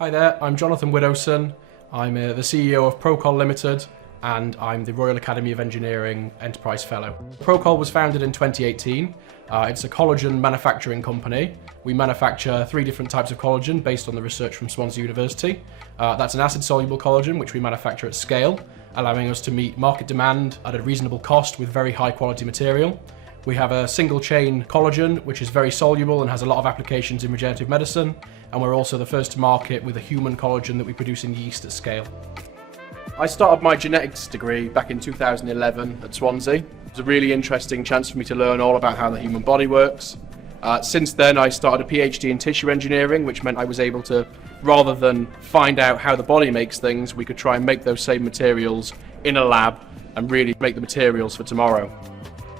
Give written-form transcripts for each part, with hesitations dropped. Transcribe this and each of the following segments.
Hi there, I'm Jonathan Widowson. I'm the CEO of PROCOLL Limited and I'm the Royal Academy of Engineering Enterprise Fellow. PROCOLL was founded in 2018. It's a collagen manufacturing company. We manufacture 3 different types of collagen based on the research from Swansea University. That's an acid-soluble collagen which we manufacture at scale, allowing us to meet market demand at a reasonable cost with very high quality material. We have a single chain collagen which is very soluble and has a lot of applications in regenerative medicine, and we're also the first to market with a human collagen that we produce in yeast at scale. I started my genetics degree back in 2011 at Swansea. It was a really interesting chance for me to learn all about how the human body works. Since then I started a PhD in tissue engineering, which meant I was able to, rather than find out how the body makes things, we could try and make those same materials in a lab and really make the materials for tomorrow.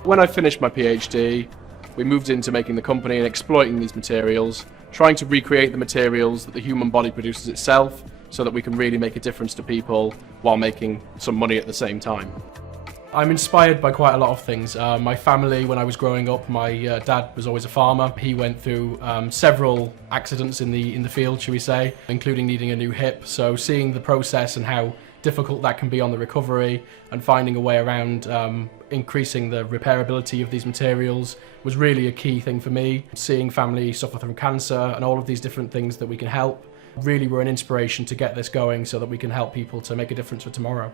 When I finished my PhD, we moved into making the company and exploiting these materials, trying to recreate the materials that the human body produces itself so that we can really make a difference to people while making some money at the same time. I'm inspired by quite a lot of things. My family, when I was growing up, my dad was always a farmer. He went through several accidents in the field, shall we say, including needing a new hip. So seeing the process and how difficult that can be on the recovery and finding a way around increasing the repairability of these materials was really a key thing for me. Seeing family suffer from cancer and all of these different things that we can help really were an inspiration to get this going so that we can help people to make a difference for tomorrow.